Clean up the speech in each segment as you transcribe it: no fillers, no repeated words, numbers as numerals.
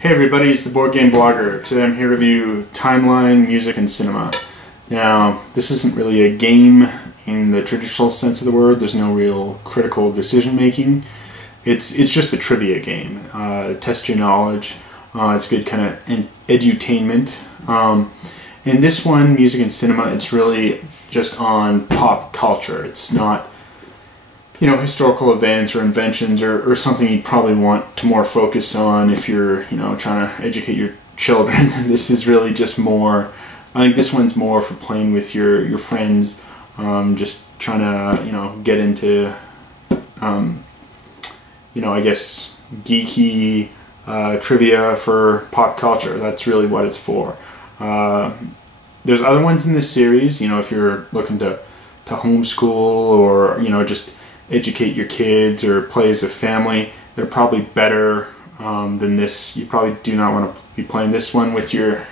Hey everybody, it's the Board Game Blogger. Today I'm here to review Timeline, Music, and Cinema. Now, this isn't really a game in the traditional sense of the word. There's no real critical decision making. It's just a trivia game. Test your knowledge. It's good kind of edutainment. And this one, Music and Cinema, it's really just on pop culture. It's not, you know, historical events or inventions or something you'd probably want to more focus on if you're, you know, trying to educate your children. This is really just more, I think this one's more for playing with your friends, just trying to, you know, get into, you know, I guess geeky trivia for pop culture. That's really what it's for. There's other ones in this series, you know, if you're looking to homeschool or, you know, just educate your kids or play as a family. They're probably better than this. You probably do not want to be playing this one with your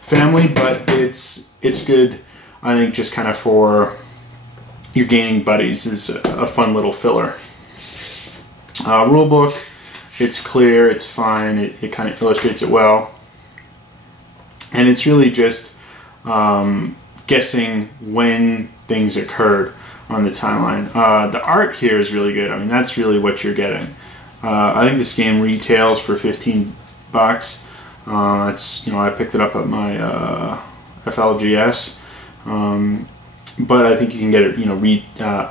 family, but it's good, I think, just kind of for your gaming buddies. Is a fun little filler. Rule book, it's clear, it's fine, it kind of illustrates it well, and it's really just guessing when things occurred on the timeline. The art here is really good. I mean, that's really what you're getting. I think this game retails for 15 bucks. It's, you know, I picked it up at my FLGS, but I think you can get it, you know,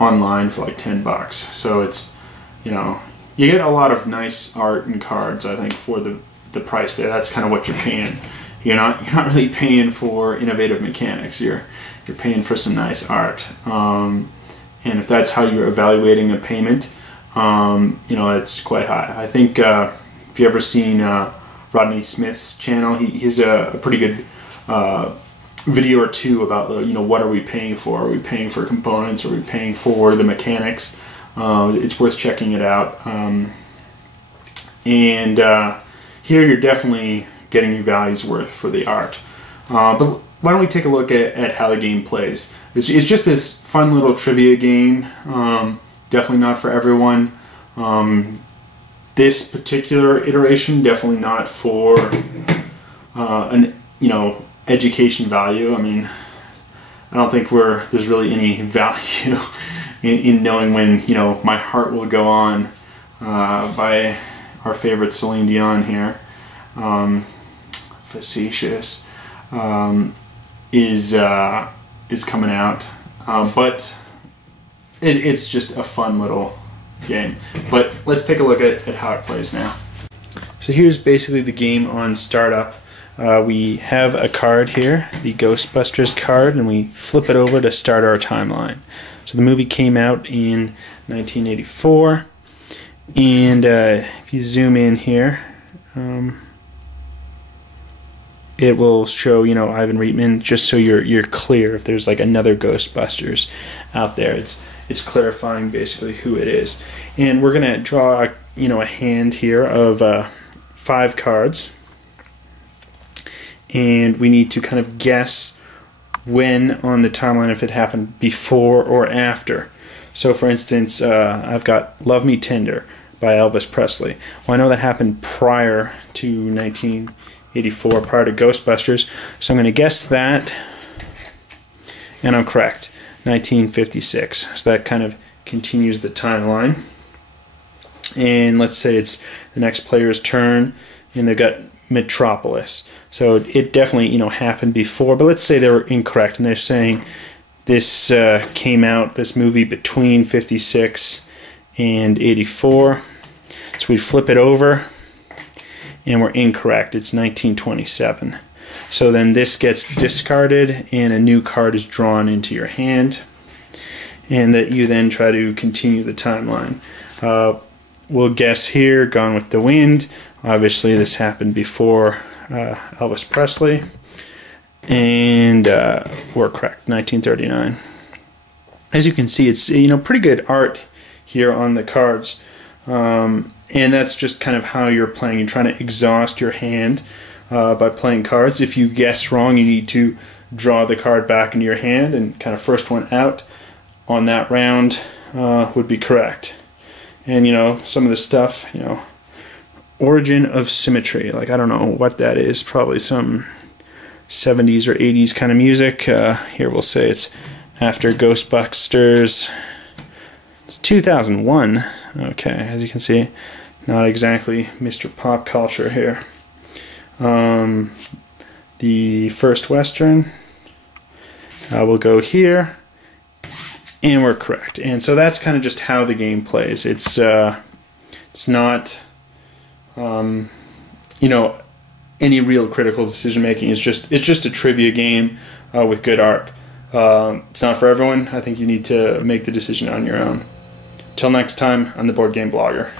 online for like 10 bucks. So it's, you know, you get a lot of nice art and cards, I think, for the price there. That's kind of what you're paying. You're not really paying for innovative mechanics. You're paying for some nice art. And if that's how you're evaluating a payment, you know, it's quite high. I think if you've ever seen Rodney Smith's channel, he has a pretty good video or two about, you know, what are we paying for? Are we paying for components? Are we paying for the mechanics? It's worth checking it out. And here you're definitely getting your value's worth for the art. But why don't we take a look at how the game plays? It's just this fun little trivia game. Definitely not for everyone. This particular iteration, definitely not for an, you know, education value. I mean, I don't think there's really any value in knowing when, you know, My Heart Will Go On by our favorite Celine Dion here. Facetious. Is coming out, but it's just a fun little game. But let's take a look at how it plays now. So here's basically the game on startup. We have a card here, the Ghostbusters card, and we flip it over to start our timeline. So the movie came out in 1984, and if you zoom in here, it will show, you know, Ivan Reitman, just so you're clear if there's like another Ghostbusters out there. It's clarifying basically who it is. And we're gonna draw, you know, a hand here of 5 cards, and we need to kind of guess when on the timeline, if it happened before or after. So for instance, I've got Love Me Tender by Elvis Presley. Well, I know that happened prior to 1984, prior to Ghostbusters, so I'm going to guess that, and I'm correct, 1956. So that kind of continues the timeline. And let's say it's the next player's turn, and they've got Metropolis. So it definitely, you know, happened before, but let's say they were incorrect, and they're saying this came out, this movie, between 56 and 84. So we flip it over, and we're incorrect. It's 1927. So then this gets discarded and a new card is drawn into your hand, and that you then try to continue the timeline. We'll guess here, Gone with the Wind. Obviously this happened before Elvis Presley, and we're correct, 1939. As you can see, it's, you know, pretty good art here on the cards. And that's just kind of how you're playing. You're trying to exhaust your hand by playing cards. If you guess wrong, you need to draw the card back into your hand, and kind of first one out on that round would be correct. And, you know, some of the stuff, you know, Origin of Symmetry. Like, I don't know what that is. Probably some 70s or 80s kind of music. Here we'll say it's after Ghostbusters. It's 2001. Okay, as you can see, not exactly Mr. Pop Culture here. The first Western will go here, and we're correct. And so that's kind of just how the game plays. It's not, you know, any real critical decision making. It's just a trivia game with good art. It's not for everyone. I think you need to make the decision on your own. Till next time, I'm the Board Game Blogger.